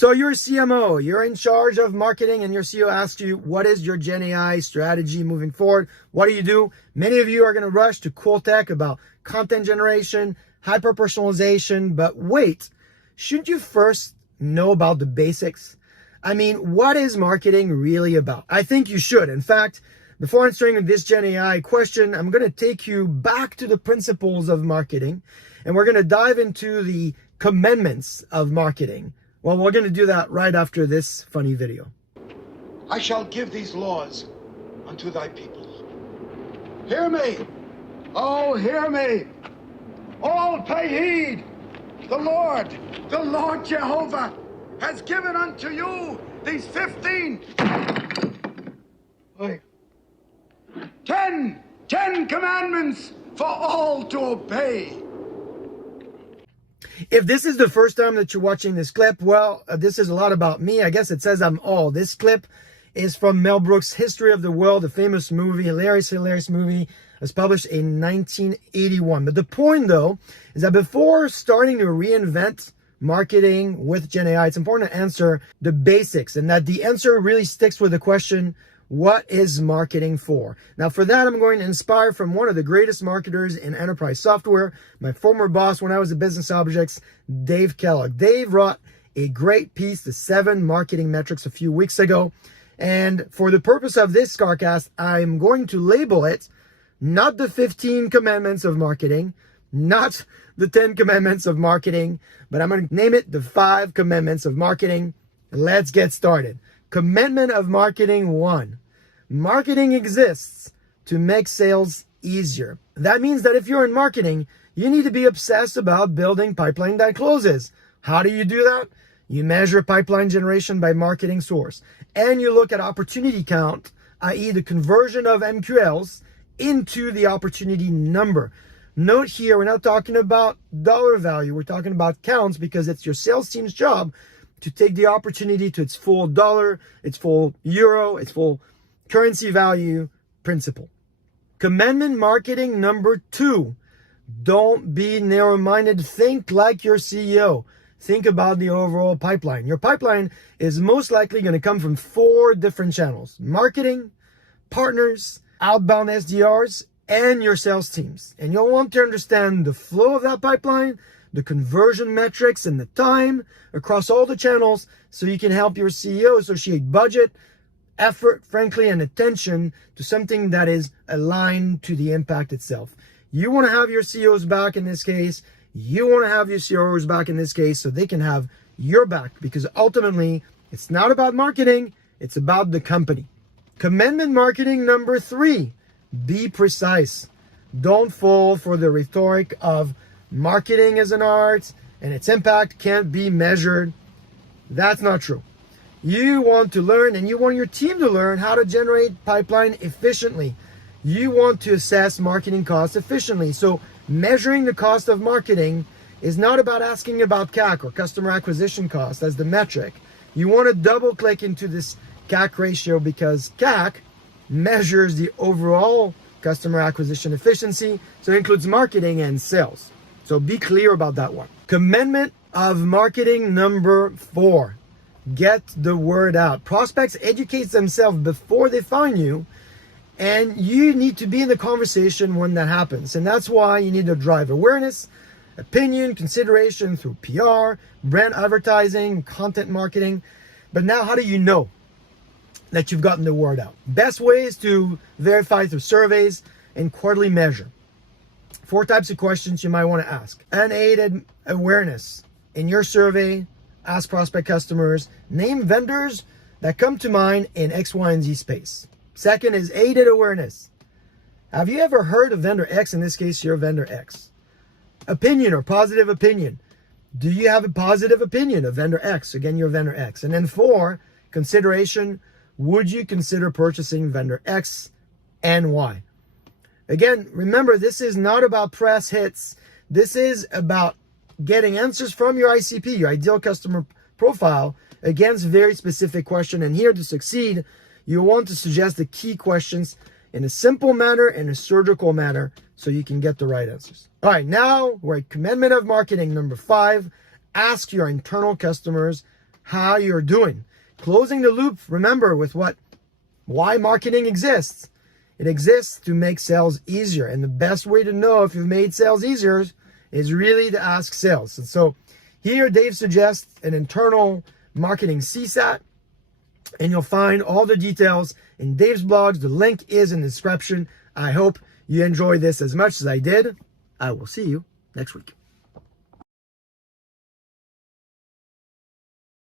So you're a CMO, you're in charge of marketing, and your CEO asks you, what is your Gen AI strategy moving forward? What do you do? Many of you are going to rush to cool tech about content generation, hyper-personalization, but wait, shouldn't you first know about the basics? I mean, what is marketing really about? I think you should. In fact, before answering this Gen AI question, I'm going to take you back to the principles of marketing, and we're going to dive into the commandments of marketing. Well, we're going to do that right after this funny video. I shall give these laws unto thy people. Hear me. Oh, hear me. All pay heed. The Lord Jehovah has given unto you these 10 commandments for all to obey. If this is the first time that you're watching this clip, well, this is a lot about me. I guess it says I'm all. This clip is from Mel Brooks' History of the World, a famous movie, hilarious movie. It was published in 1981. But the point, though, is that before starting to reinvent marketing with Gen AI, it's important to answer the basics, and that the answer really sticks with the question, what is marketing for? Now, for that, I'm going to inspire from one of the greatest marketers in enterprise software, my former boss when I was at Business Objects, Dave Kellogg. Dave wrote a great piece, The 7 Marketing Metrics, a few weeks ago. And for the purpose of this CarCast, I'm going to label it not the 15 commandments of marketing, not the 10 commandments of marketing, but I'm going to name it the 5 commandments of marketing. Let's get started. Commandment of marketing 1. Marketing exists to make sales easier. That means that if you're in marketing, you need to be obsessed about building pipeline that closes. How do you do that? You measure pipeline generation by marketing source, and you look at opportunity count, i.e. the conversion of MQLs into the opportunity number. Note here, we're not talking about dollar value. We're talking about counts, because it's your sales team's job to take the opportunity to its full dollar, its full euro, its full currency value principle. Commandment marketing number 2. Don't be narrow-minded. Think like your CEO. Think about the overall pipeline. Your pipeline is most likely going to come from 4 different channels: marketing, partners, outbound SDRs, and your sales teams. And you'll want to understand the flow of that pipeline, the conversion metrics, and the time across all the channels, so you can help your CEO associate budget, effort, frankly, and attention to something that is aligned to the impact itself. You want to have your CEOs back in this case. You want to have your CROs back in this case, so they can have your back, because ultimately it's not about marketing, it's about the company. Commandment marketing number 3. Be precise. Don't fall for the rhetoric of marketing is an art and its impact can't be measured. That's not true. You want to learn, and you want your team to learn, how to generate pipeline efficiently. You want to assess marketing costs efficiently. So measuring the cost of marketing is not about asking about CAC, or customer acquisition cost, as the metric. You want to double click into this CAC ratio, because CAC measures the overall customer acquisition efficiency, so it includes marketing and sales. So be clear about that one. Commandment of marketing number 4. Get the word out. Prospects educate themselves before they find you, and you need to be in the conversation when that happens. And that's why you need to drive awareness, opinion, consideration through PR, brand advertising, content marketing. But now, how do you know that you've gotten the word out? Best way is to verify through surveys and quarterly measure. 4 types of questions you might want to ask. Unaided awareness. In your survey, ask prospect customers, name vendors that come to mind in X, Y, and Z space. Second is aided awareness. Have you ever heard of vendor X? In this case, you're vendor X. Opinion or positive opinion. Do you have a positive opinion of vendor X? Again, you're vendor X. And then 4, consideration. Would you consider purchasing vendor X, and why? Again, remember, this is not about press hits. This is about getting answers from your ICP, your ideal customer profile, against very specific question. And here, to succeed, you want to suggest the key questions in a simple manner and a surgical manner, so you can get the right answers. All right, now we're at commandment of marketing number 5. Ask your internal customers how you're doing. Closing the loop, remember, with why marketing exists. It exists to make sales easier. And the best way to know if you've made sales easier is really to ask sales. And so here Dave suggests an internal marketing CSAT, and you'll find all the details in Dave's blogs. The link is in the description. I hope you enjoyed this as much as I did. I will see you next week.